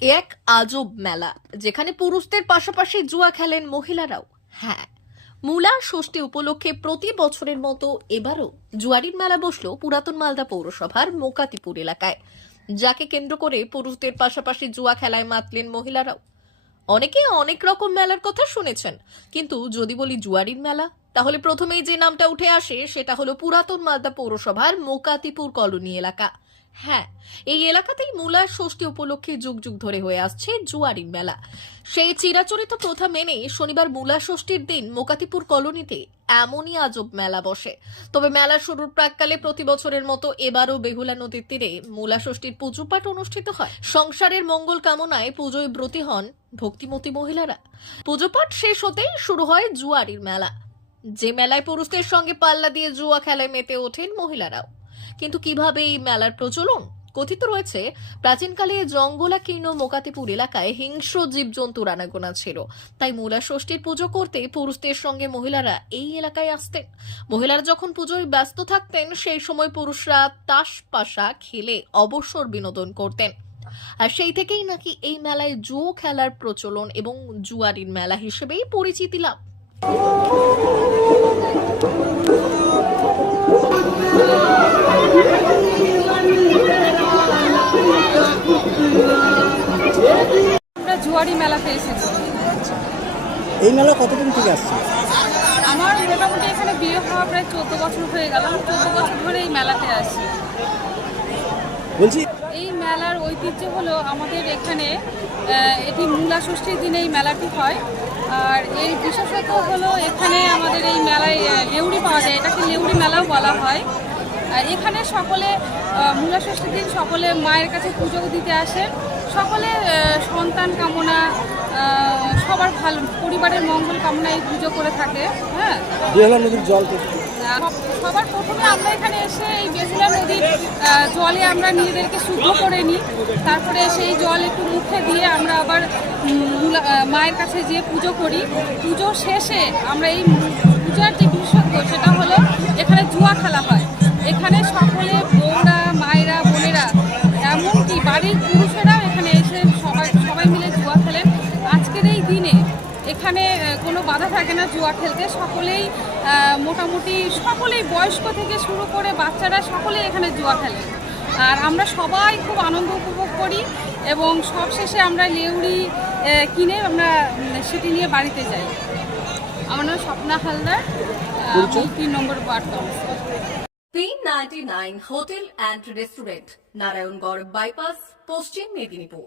এক আজব মেলা, যেখানে পুরুষদের পাশাপাশি জুয়া খেলেন মহিলারাও। হ্যাঁ মূলা ষষ্ঠী উপলক্ষে প্রতি বছরের মতো এবারও জুয়ারির মেলা বসল পুরাতন মালদা পৌরসভার মোকাতিপুর এলাকায়, যাকে কেন্দ্র করে পুরুষদের পাশাপাশি জুয়া খেলায় মাতলেন মহিলারাও। অনেকে অনেক রকম মেলার কথা শুনেছেন, কিন্তু যদি বলি জুয়ারির মেলা, তাহলে প্রথমেই যে নামটা উঠে আসে সেটা হলো পুরাতন মালদা পৌরসভার মোকাতিপুর কলোনি এলাকা। হ্যাঁ এই এলাকাতেই মূলা ষষ্ঠী উপলক্ষে যুগ যুগ ধরে হয়ে আসছে জুয়ারির মেলা। সেই চিরাচরিত প্রথা মেনে শনিবার মূলা ষষ্ঠীর দিন মোকাতিপুর কলোনিতে এমনই আজব মেলা বসে। তবে মেলা শুরুর প্রাককালে প্রতি বছরের মতো এবারও বেহুলা নদীর তীরে মূলা ষষ্ঠীর পুজো পাঠ অনুষ্ঠিত হয়। সংসারের মঙ্গল কামনায় পুজোয় ব্রতী হন ভক্তিমতী মহিলারা। পুজো পাঠ শেষ হতেই শুরু হয় জুয়ারির মেলা। যে মেলায় পুরুষদের সঙ্গে পাল্লা দিয়ে জুয়া খেলায় মেতে ওঠেন মহিলারাও। কিন্তু কীভাবে এই মেলার প্রচলন? কথিত রয়েছে, প্রাচীনকালে জঙ্গলাকীর্ণ মোকাতিপুর এলাকায় হিংস্র জীবজন্তুর আনাগোনা ছিল। তাই মূলা ষষ্ঠীর পুজো করতে পুরুষদের সঙ্গে মহিলারা এই এলাকায় আসতেন। মহিলারা যখন পুজোয় ব্যস্ত থাকতেন, সেই সময় পুরুষরা তাস পাশা খেলে অবসর বিনোদন করতেন। আর সেই থেকেই নাকি এই মেলায় জুয়ো খেলার প্রচলন এবং জুয়ারির মেলা হিসেবেই পরিচিতি লাভ। এই মেলা কতদিন থেকে আসছে? আমার মোটামুটি এখানে বিয়ে হওয়া প্রায় চোদ্দ বছর হয়ে গেল। আমি চোদ্দ বছর ধরে এই মেলাতে আসি বলছি এই মেলার ঐতিহ্য হলো আমাদের এখানে এটি মূলা ষষ্ঠীর দিনে এই মেলাটি হয়। আর এই বিশেষত হলো এখানে আমাদের এই মেলায় লেউড়ি পাওয়া যায়। এটাকে লেউড়ি মেলাও বলা হয়। আর এখানে সকলে মূলা ষষ্ঠীর দিন সকলে মায়ের কাছে পুজো দিতে আসেন। সকলে সন্তান কামনা সবার ভালো পরিবারের মঙ্গল কামনা এই পুজো করে থাকে হ্যাঁ? নদীর জল সবার প্রথমে আমরা এখানে এসে এই বেহুলা নদীর জলে আমরা নিজেদেরকে শুদ্ধ করে নিই। তারপরে সেই জল একটু মুখে দিয়ে আমরা আবার মায়ের কাছে যেয়ে পুজো করি। পুজো শেষে আমরা এই পূজার যে বিশেষত্ব সেটা এখানে কোনো বাধা থাকে না জুয়া খেলতে। সকলেই মোটামুটি সকলেই বয়স্ক থেকে শুরু করে বাচ্চারা সকলেই এখানে জুয়া খেলে। আর আমরা সবাই খুব আনন্দ উপভোগ করি এবং সবশেষে আমরা লেউড়ি কিনে আমরা সেটি নিয়ে বাড়িতে যাই। আমার নাম স্বপ্না হালদার তিন নম্বর ওয়ার্ড কাউন্সিলর। তিন ninety nine hotel and restaurant Narayangarh bypass Paschim Medinipur.